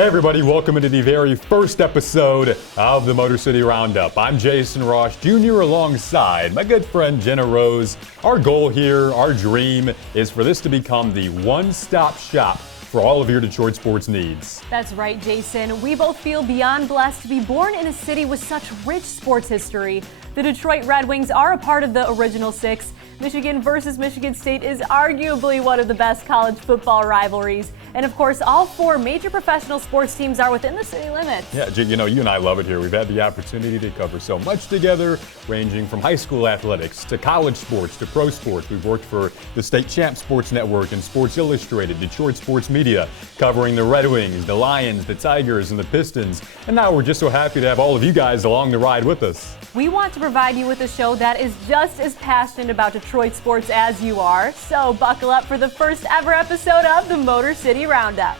Hey everybody, welcome into the very first episode of the Motor City Roundup. I'm Jason Ross Jr. alongside my good friend Genna Rose. Our goal here, our dream, is for this to become the one-stop shop for all of your Detroit sports needs. That's right, Jason. We both feel beyond blessed to be born in a city with such rich sports history. The Detroit Red Wings are a part of the original six. Michigan versus Michigan State is arguably one of the best college football rivalries. And of course, all four major professional sports teams are within the city limits. Yeah, you know, you and I love it here. We've had the opportunity to cover so much together, ranging from high school athletics to college sports to pro sports. We've worked for the State Champ Sports Network and Sports Illustrated, Detroit Sports Media, covering the Red Wings, the Lions, the Tigers, and the Pistons. And now we're just so happy to have all of you guys along the ride with us. We want to provide you with a show that is just as passionate about Detroit sports as you are. So buckle up for the first ever episode of the Motor City Roundup.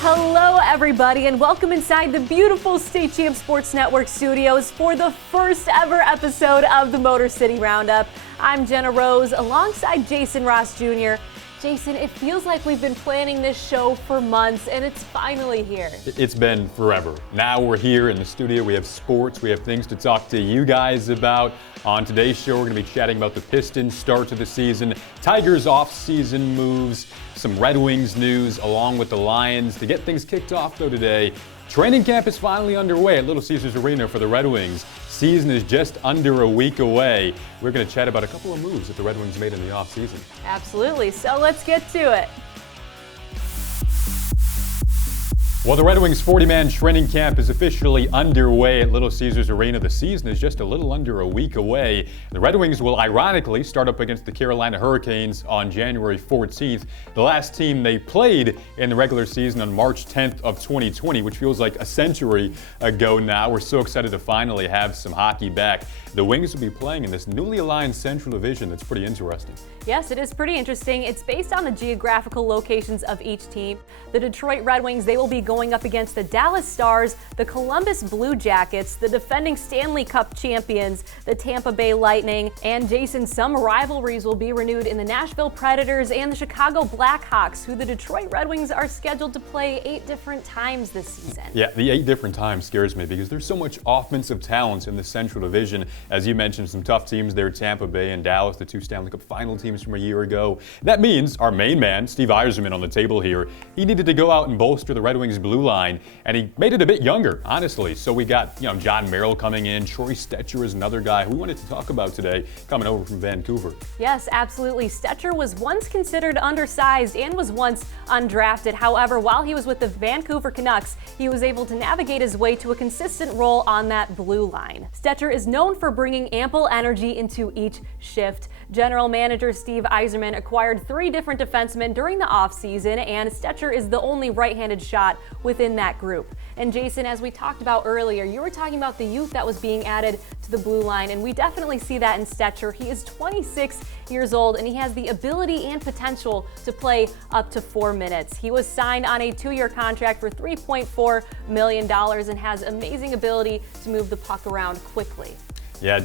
Hello everybody and welcome inside the beautiful State Champ Sports Network studios for the first ever episode of the Motor City Roundup. I'm Genna Rose alongside Jason Ross Jr. Jason, it feels like we've been planning this show for months, and it's finally here. It's been forever. Now we're here in the studio. We have sports. We have things to talk to you guys about. On today's show, we're going to be chatting about the Pistons' start to the season, Tigers' off-season moves, some Red Wings news, along with the Lions. To get things kicked off, though, today, training camp is finally underway at Little Caesars Arena for the Red Wings. Season is just under a week away. We're going to chat about a couple of moves that the Red Wings made in the offseason. Absolutely. So let's get to it. Well, the Red Wings 40-man training camp is officially underway at Little Caesars Arena. The season is just a little under a week away. The Red Wings will ironically start up against the Carolina Hurricanes on January 14th. The last team they played in the regular season on March 10th of 2020, which feels like a century ago now. We're so excited to finally have some hockey back. The Wings will be playing in this newly aligned Central Division that's pretty interesting. Yes, it is pretty interesting. It's based on the geographical locations of each team. The Detroit Red Wings, they will be going up against the Dallas Stars, the Columbus Blue Jackets, the defending Stanley Cup champions, the Tampa Bay Lightning, and Jason, some rivalries will be renewed in the Nashville Predators and the Chicago Blackhawks, who the Detroit Red Wings are scheduled to play 8 different times this season. Yeah, the 8 different times scares me because there's so much offensive talent in the Central Division. As you mentioned, some tough teams there, Tampa Bay and Dallas, the 2 Stanley Cup final teams from a year ago. That means our main man, Steve Yzerman, on the table here, he needed to go out and bolster the Red Wings blue line, and he made it a bit younger, honestly. So we got, John Merrill coming in. Troy Stecher is another guy who we wanted to talk about today, coming over from Vancouver. Yes, absolutely. Stecher was once considered undersized and was once undrafted. However, while he was with the Vancouver Canucks, he was able to navigate his way to a consistent role on that blue line. Stecher is known for bringing ample energy into each shift. General Manager Steve Yzerman acquired 3 different defensemen during the offseason, and Stecher is the only right-handed shot within that group. And Jason, as we talked about earlier, you were talking about the youth that was being added to the blue line, and we definitely see that in Stecher. He is 26 years old, and he has the ability and potential to play up to 4 minutes. He was signed on a 2-year contract for $3.4 million and has amazing ability to move the puck around quickly. Yeah,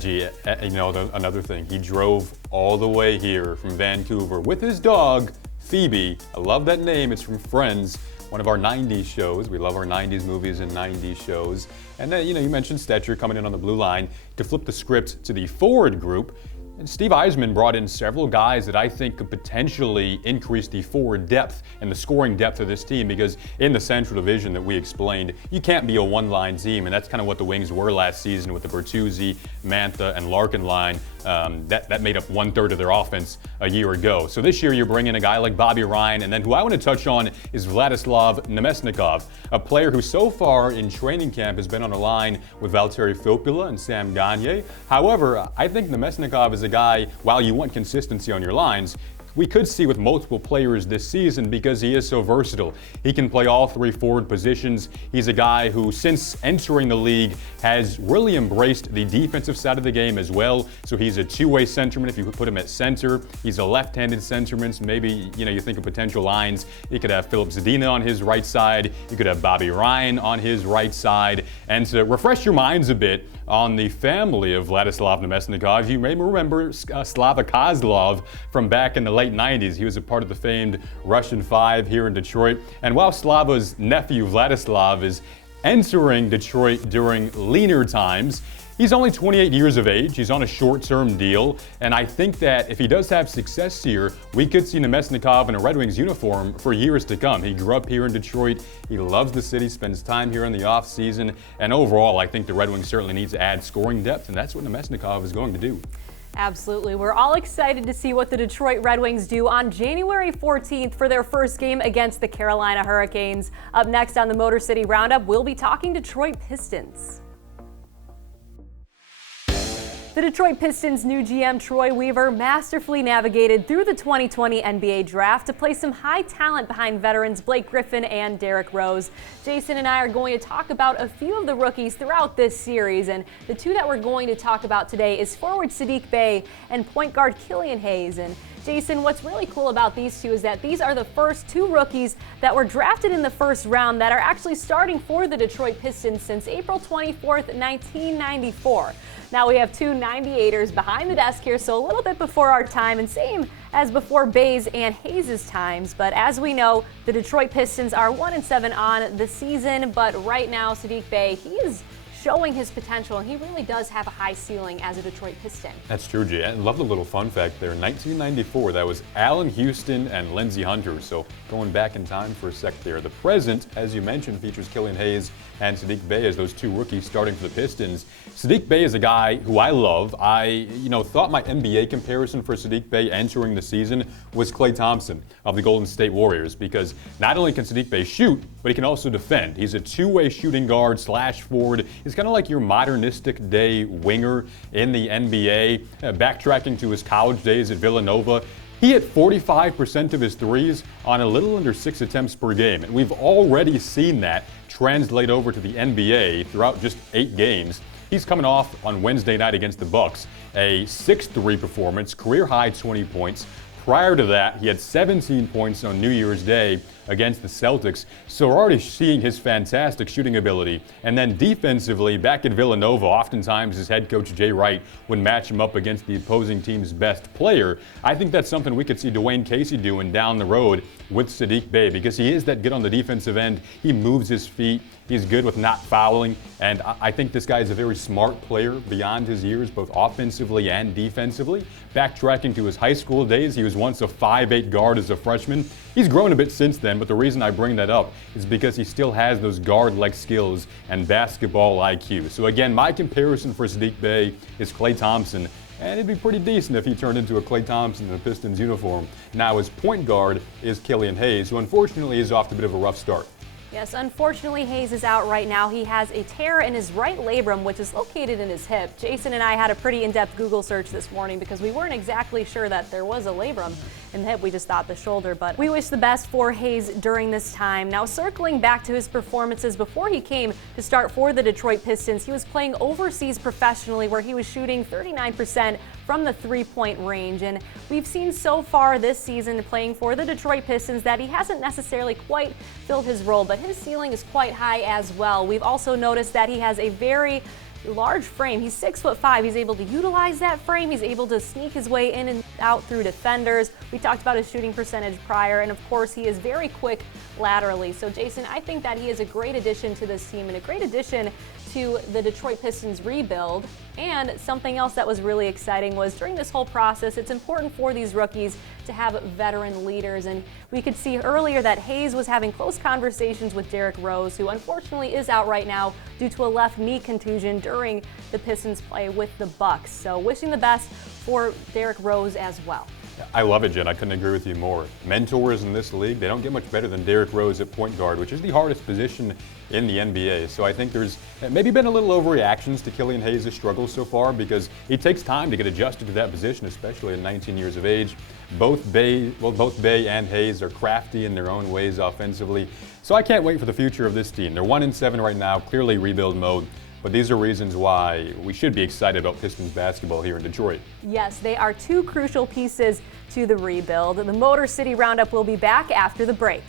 another thing, he drove all the way here from Vancouver with his dog, Phoebe. I love that name. It's from Friends, one of our 90s shows. We love our 90s movies and 90s shows. And then, you mentioned Stecher coming in on the blue line to flip the script to the forward group. And Steve Yzerman brought in several guys that I think could potentially increase the forward depth and the scoring depth of this team, because in the Central Division that we explained, you can't be a one-line team, and that's kind of what the Wings were last season with the Bertuzzi, Mantha, and Larkin line. That made up 1/3 of their offense a year ago. So this year you're bringing a guy like Bobby Ryan, and then who I want to touch on is Vladislav Nemesnikov, a player who so far in training camp has been on a line with Valtteri Filppula and Sam Gagner. However, I think Nemesnikov is a guy, while you want consistency on your lines, we could see with multiple players this season because he is so versatile. He can play all 3 forward positions. He's a guy who, since entering the league, has really embraced the defensive side of the game as well. So he's a 2-way centerman if you put him at center. He's a left-handed centerman. So maybe, you think of potential lines. You could have Filip Zadina on his right side. You could have Bobby Ryan on his right side. And to refresh your minds a bit on the family of Vladislav Nemesnikov. You may remember Slava Kozlov from back in the late 90s. He was a part of the famed Russian Five here in Detroit. And while Slava's nephew Vladislav is entering Detroit during leaner times, he's only 28 years of age. He's on a short-term deal, and I think that if he does have success here, we could see Nemesnikov in a Red Wings uniform for years to come. He grew up here in Detroit. He loves the city, spends time here in the offseason, and overall, I think the Red Wings certainly need to add scoring depth, and that's what Nemesnikov is going to do. Absolutely. We're all excited to see what the Detroit Red Wings do on January 14th for their first game against the Carolina Hurricanes. Up next on the Motor City Roundup, we'll be talking Detroit Pistons. The Detroit Pistons' new GM Troy Weaver masterfully navigated through the 2020 NBA draft to place some high talent behind veterans Blake Griffin and Derrick Rose. Jason and I are going to talk about a few of the rookies throughout this series, and the two that we're going to talk about today is forward Saddiq Bey and point guard Killian Hayes. And Jason, what's really cool about these two is that these are the first two rookies that were drafted in the first round that are actually starting for the Detroit Pistons since April 24th, 1994. Now we have two 98ers behind the desk here, so a little bit before our time, and same as before Bay's and Hayes' times. But as we know, the Detroit Pistons are 1-7 on the season, but right now Saddiq Bey, he is showing his potential, and he really does have a high ceiling as a Detroit Piston. That's true, Jay. I love the little fun fact there. 1994, that was Allen Houston and Lindsey Hunter. So going back in time for a sec there. The present, as you mentioned, features Killian Hayes and Saddiq Bey as those two rookies starting for the Pistons. Saddiq Bey is a guy who I love. I thought my NBA comparison for Saddiq Bey entering the season was Klay Thompson of the Golden State Warriors, because not only can Saddiq Bey shoot, but he can also defend. He's a two-way shooting guard / forward. He's kind of like your modernistic day winger in the NBA. Backtracking to his college days at Villanova, he hit 45% of his threes on a little under 6 attempts per game. And we've already seen that translate over to the NBA throughout just 8 games. He's coming off on Wednesday night against the Bucks, a 6-3 performance, career high 20 points. Prior to that, he had 17 points on New Year's Day against the Celtics. So we're already seeing his fantastic shooting ability. And then defensively, back at Villanova, oftentimes his head coach Jay Wright would match him up against the opposing team's best player. I think that's something we could see Dwayne Casey doing down the road with Saddiq Bey, because he is that good on the defensive end. He moves his feet. He's good with not fouling, and I think this guy is a very smart player beyond his years, both offensively and defensively. Backtracking to his high school days, he was once a 5'8" guard as a freshman. He's grown a bit since then, but the reason I bring that up is because he still has those guard-like skills and basketball IQ. So again, my comparison for Saddiq Bey is Klay Thompson, and it'd be pretty decent if he turned into a Klay Thompson in a Pistons uniform. Now his point guard is Killian Hayes, who unfortunately is off to a bit of a rough start. Yes, unfortunately, Hayes is out right now. He has a tear in his right labrum, which is located in his hip. Jason and I had a pretty in-depth Google search this morning because we weren't exactly sure that there was a labrum in the hip. We just thought the shoulder, but we wish the best for Hayes during this time. Now, circling back to his performances before he came to start for the Detroit Pistons, he was playing overseas professionally where he was shooting 39% from the three-point range. And we've seen so far this season playing for the Detroit Pistons that he hasn't necessarily quite filled his role, but his ceiling is quite high as well. We've also noticed that he has a very large frame. He's 6'5". He's able to utilize that frame. He's able to sneak his way in and out through defenders. We talked about his shooting percentage prior, and of course he is very quick laterally. So Jason, I think that he is a great addition to this team and a great addition to the Detroit Pistons rebuild. And something else that was really exciting was during this whole process, it's important for these rookies to have veteran leaders. And we could see earlier that Hayes was having close conversations with Derrick Rose, who unfortunately is out right now due to a left knee contusion during the Pistons play with the Bucks. So wishing the best for Derrick Rose as well. I love it, Jen. I couldn't agree with you more. Mentors in this league, they don't get much better than Derrick Rose at point guard, which is the hardest position in the NBA. So I think there's maybe been a little overreactions to Killian Hayes' struggles so far, because it takes time to get adjusted to that position, especially at 19 years of age. Both Bey and Hayes are crafty in their own ways offensively. So I can't wait for the future of this team. They're 1-7 right now, clearly rebuild mode. But these are reasons why we should be excited about Pistons basketball here in Detroit. Yes, they are two crucial pieces to the rebuild. The Motor City Roundup will be back after the break.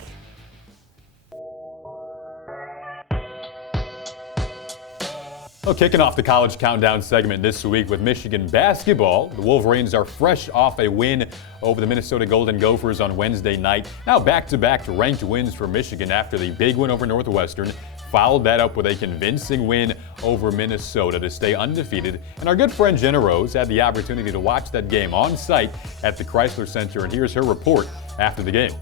Well, kicking off the college countdown segment this week with Michigan basketball. The Wolverines are fresh off a win over the Minnesota Golden Gophers on Wednesday night. Now back-to-back ranked wins for Michigan after the big win over Northwestern. Followed that up with a convincing win over Minnesota to stay undefeated. And our good friend Genna Rose had the opportunity to watch that game on site at the Chrysler Center. And here's her report after the game.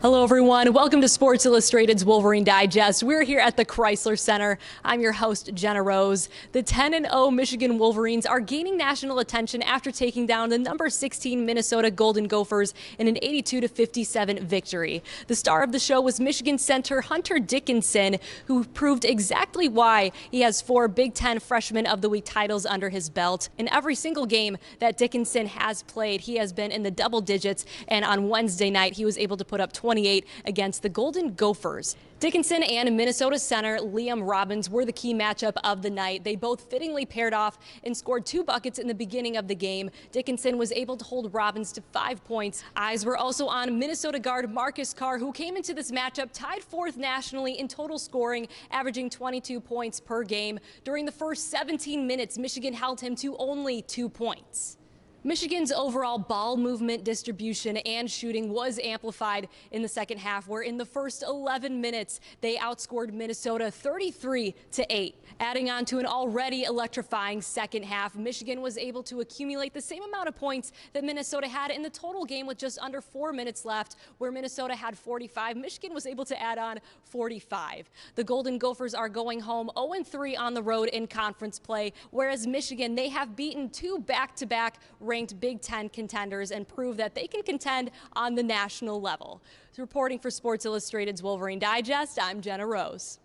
Hello, everyone. Welcome to Sports Illustrated's Wolverine Digest. We're here at the Chrysler Center. I'm your host, Genna Rose. The 10-0 Michigan Wolverines are gaining national attention after taking down the number 16 Minnesota Golden Gophers in an 82-57 victory. The star of the show was Michigan center Hunter Dickinson, who proved exactly why he has 4 Big Ten Freshman of the Week titles under his belt. In every single game that Dickinson has played, he has been in the double digits, and on Wednesday night, he was able to put up 28 against the Golden Gophers. Dickinson and Minnesota center Liam Robbins were the key matchup of the night. They both fittingly paired off and scored 2 buckets in the beginning of the game. Dickinson was able to hold Robbins to 5 points. Eyes were also on Minnesota guard Marcus Carr, who came into this matchup tied 4th nationally in total scoring, averaging 22 points per game. During the first 17 minutes, Michigan held him to only 2 points. Michigan's overall ball movement, distribution, and shooting was amplified in the second half, where in the first 11 minutes, they outscored Minnesota 33-8. Adding on to an already electrifying second half, Michigan was able to accumulate the same amount of points that Minnesota had in the total game with just under 4 minutes left, where Minnesota had 45. Michigan was able to add on 45. The Golden Gophers are going home 0-3 on the road in conference play, whereas Michigan, they have beaten 2 back-to-back ranked Big Ten contenders and prove that they can contend on the national level. Reporting for Sports Illustrated's Wolverine Digest, I'm Genna Rose.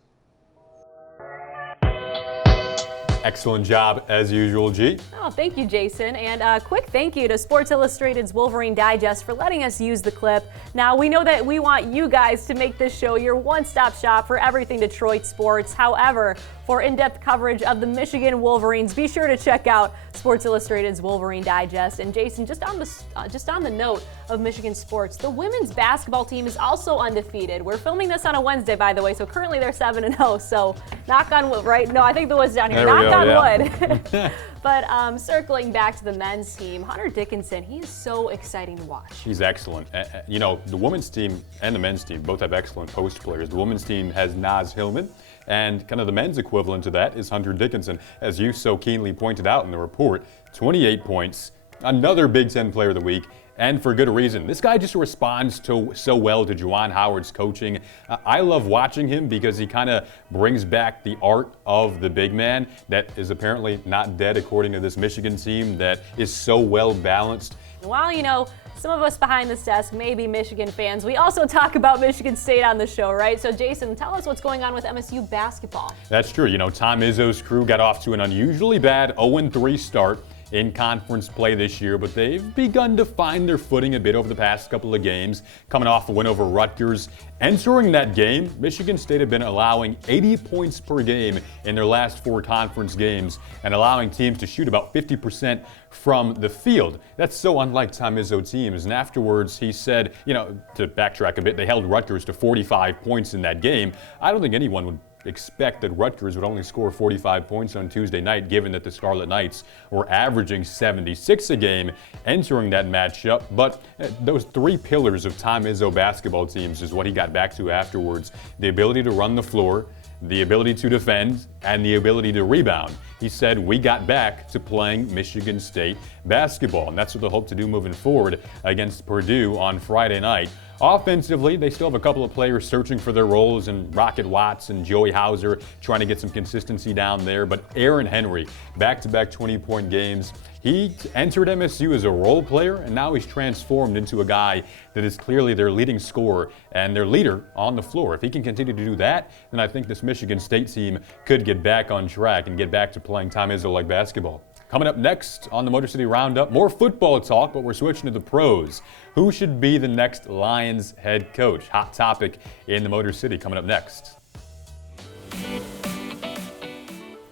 Excellent job as usual, G. Oh, thank you, Jason. And a quick thank you to Sports Illustrated's Wolverine Digest for letting us use the clip. Now, we know that we want you guys to make this show your one-stop shop for everything Detroit sports. However, for in-depth coverage of the Michigan Wolverines, be sure to check out Sports Illustrated's Wolverine Digest. And Jason, just on the note of Michigan sports, the women's basketball team is also undefeated. We're filming this on a Wednesday, by the way, so currently they're 7-0. So knock on wood, right? No, I think the wood's down here. Knock on wood. But circling back to the men's team, Hunter Dickinson, he is so exciting to watch. He's excellent. You know, the women's team and the men's team both have excellent post players. The women's team has Naz Hillman, and kind of the men's equivalent to that is Hunter Dickinson. As you so keenly pointed out in the report, 28 points, another Big Ten Player of the Week, and for good reason. This guy just responds so well to Juwan Howard's coaching. I love watching him because he kind of brings back the art of the big man that is apparently not dead according to this Michigan team that is so well balanced. Well, you know, some of us behind this desk may be Michigan fans. We also talk about Michigan State on the show, right? So, Jason, tell us what's going on with MSU basketball. That's true. You know, Tom Izzo's crew got off to an unusually bad 0-3 start in conference play this year, but they've begun to find their footing a bit over the past couple of games, coming off a win over Rutgers. Entering that game, Michigan State have been allowing 80 points per game in their last 4 conference games and allowing teams to shoot about 50% from the field. That's so unlike Tom Izzo teams. And afterwards, he said, you know, to backtrack a bit, they held Rutgers to 45 points in that game. I don't think anyone would expect that Rutgers would only score 45 points on Tuesday night, given that the Scarlet Knights were averaging 76 a game entering that matchup. But those 3 pillars of Tom Izzo basketball teams is what he got back to afterwards: the ability to run the floor, the ability to defend, and the ability to rebound. He said, we got back to playing Michigan State basketball, and that's what they'll hope to do moving forward against Purdue on Friday night. Offensively, they still have a couple of players searching for their roles in Rocket Watts and Joey Hauser, trying to get some consistency down there. But Aaron Henry, back-to-back 20-point games. He entered MSU as a role player, and now he's transformed into a guy that is clearly their leading scorer and their leader on the floor. If he can continue to do that, then I think this Michigan State team could get back on track and get back to playing Tom Izzo-like basketball. Coming up next on the Motor City Roundup, more football talk, but we're switching to the pros. Who should be the next Lions head coach? Hot topic in the Motor City coming up next.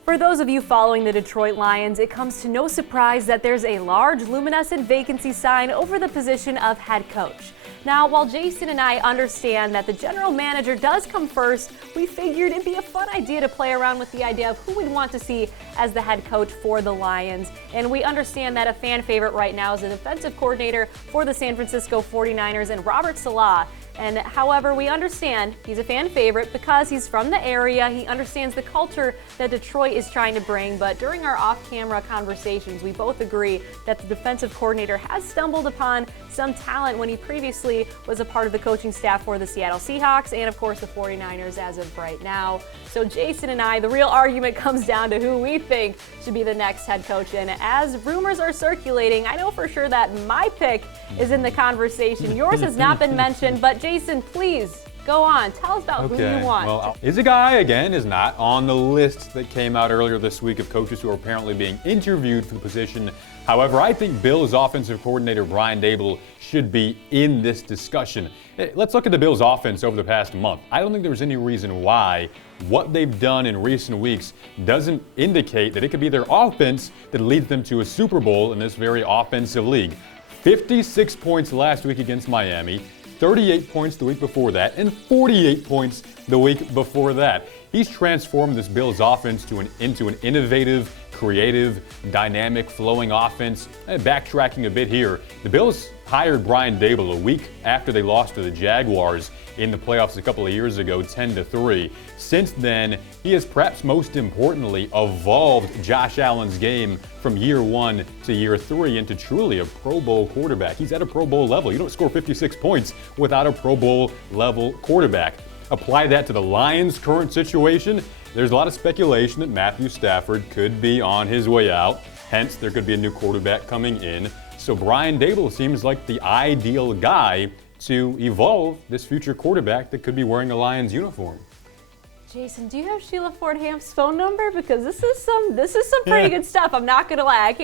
For those of you following the Detroit Lions, it comes to no surprise that there's a large luminescent vacancy sign over the position of head coach. Now, while Jason and I understand that the general manager does come first, we figured it'd be a fun idea to play around with the idea of who we'd want to see as the head coach for the Lions. And we understand that a fan favorite right now is the defensive coordinator for the San Francisco 49ers and Robert Saleh. And however, we understand he's a fan favorite because he's from the area. He understands the culture that Detroit is trying to bring. But during our off-camera conversations, we both agree that the defensive coordinator has stumbled upon some talent when he previously was a part of the coaching staff for the Seattle Seahawks and, of course, the 49ers as of right now. So Jason and I, the real argument comes down to who we think should be the next head coach. And as rumors are circulating, I know for sure that my pick is in the conversation. Yours has not been mentioned, but Jason, please go on. Tell us about who you want. Well, is a guy, again, is not on the list that came out earlier this week of coaches who are apparently being interviewed for the position. However, I think Bills offensive coordinator Brian Daboll should be in this discussion. Let's look at the Bills offense over the past month. I don't think there's any reason why what they've done in recent weeks doesn't indicate that it could be their offense that leads them to a Super Bowl in this very offensive league. 56 points last week against Miami, 38 points the week before that, and 48 points the week before that. He's transformed this Bills offense into an innovative, creative, dynamic, flowing offense. And backtracking a bit here, the Bills hired Brian Daboll a week after they lost to the Jaguars in the playoffs a couple of years ago, 10-3. Since then, he has perhaps most importantly evolved Josh Allen's game from year 1 to year 3 into truly a Pro Bowl quarterback. He's at a Pro Bowl level. You don't score 56 points without a Pro Bowl level quarterback. Apply that to the Lions' current situation. There's a lot of speculation that Matthew Stafford could be on his way out. Hence, there could be a new quarterback coming in. So Brian Daboll seems like the ideal guy to evolve this future quarterback that could be wearing a Lions uniform. Jason, do you have Sheila Fordham's phone number? Because this is some pretty good stuff. I'm not gonna lie.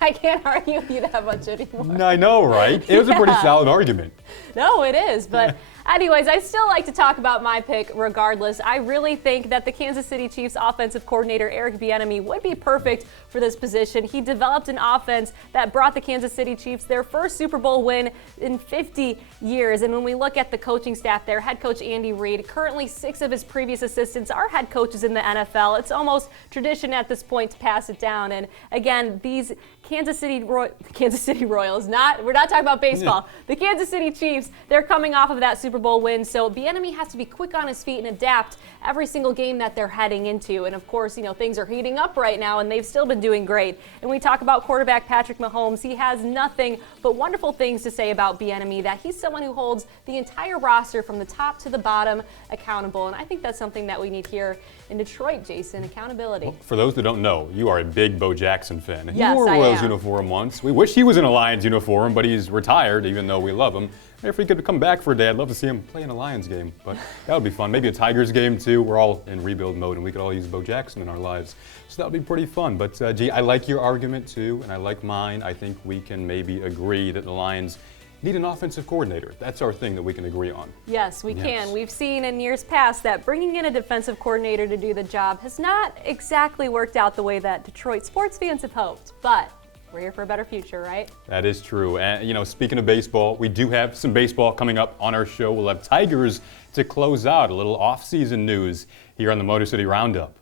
I can't argue with you that much anymore. I know, right? It was a pretty solid argument. No, it is, but anyways, I still like to talk about my pick regardless. I really think that the Kansas City Chiefs offensive coordinator Eric Bieniemy would be perfect for this position. He developed an offense that brought the Kansas City Chiefs their first Super Bowl win in 50 years. And when we look at the coaching staff there, head coach Andy Reid, currently 6 of his previous assistants are head coaches in the NFL. It's almost tradition at this point to pass it down. And again, these Kansas City Royals, we're not talking about baseball. The Kansas City Chiefs, they're coming off of that Super Bowl win, so Bieniemy has to be quick on his feet and adapt every single game that they're heading into. And of course, things are heating up right now, and they've still been doing great. And we talk about quarterback Patrick Mahomes. He has nothing but wonderful things to say about Bieniemy, that he's someone who holds the entire roster from the top to the bottom accountable. And I think that's something that we need here in Detroit, Jason, accountability. Well, for those that don't know, you are a big Bo Jackson fan. Yes, he wore a I Royals am. uniform once. We wish he was in a Lions uniform, but he's retired, even though we love him. If he could come back for a day, I'd love to see him play in a Lions game, but that would be fun. Maybe a Tigers game too. We're all in rebuild mode, and we could all use Bo Jackson in our lives. So that would be pretty fun. But gee, I like your argument too, and I like mine. I think we can maybe agree that the Lions need an offensive coordinator. That's our thing that we can agree on. Yes, we can. We've seen in years past that bringing in a defensive coordinator to do the job has not exactly worked out the way that Detroit sports fans have hoped, but we're here for a better future, right? That is true. And, speaking of baseball, we do have some baseball coming up on our show. We'll have Tigers to close out, a little off-season news here on the Motor City Roundup.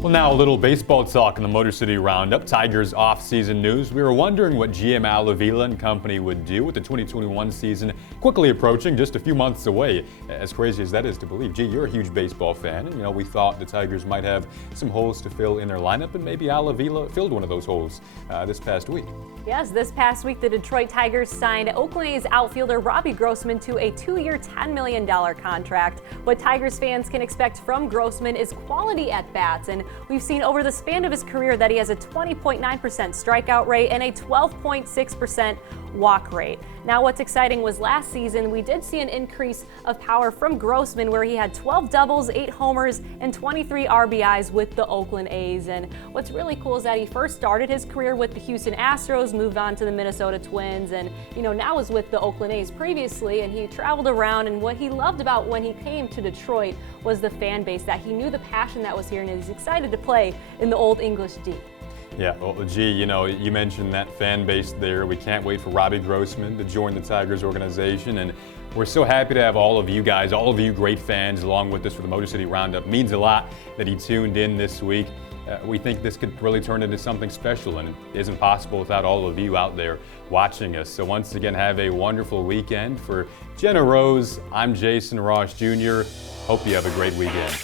Well, now a little baseball talk in the Motor City Roundup. Tigers off-season news. We were wondering what GM Al Avila and company would do with the 2021 season quickly approaching, just a few months away. As crazy as that is to believe. Gee, you're a huge baseball fan, and we thought the Tigers might have some holes to fill in their lineup, and maybe Al Avila filled one of those holes this past week. Yes, this past week the Detroit Tigers signed Oakland A's outfielder Robbie Grossman to a 2-year, $10 million contract. What Tigers fans can expect from Grossman is quality at-bats, and we've seen over the span of his career that he has a 20.9% strikeout rate and a 12.6% walk rate. Now, what's exciting was last season we did see an increase of power from Grossman, where he had 12 doubles, 8 homers, and 23 RBIs with the Oakland A's. And what's really cool is that he first started his career with the Houston Astros, moved on to the Minnesota Twins, and now is with the Oakland A's previously. And he traveled around, and what he loved about when he came to Detroit was the fan base, that he knew the passion that was here, and he's excited to play in the Old English D. Yeah, well, G, you mentioned that fan base there. We can't wait for Robbie Grossman to join the Tigers organization, and we're so happy to have all of you guys, all of you great fans, along with us for the Motor City Roundup. It means a lot that he tuned in this week. We think this could really turn into something special, and it isn't possible without all of you out there watching us. So once again, have a wonderful weekend. For Genna Rose, I'm Jason Ross Jr. Hope you have a great weekend.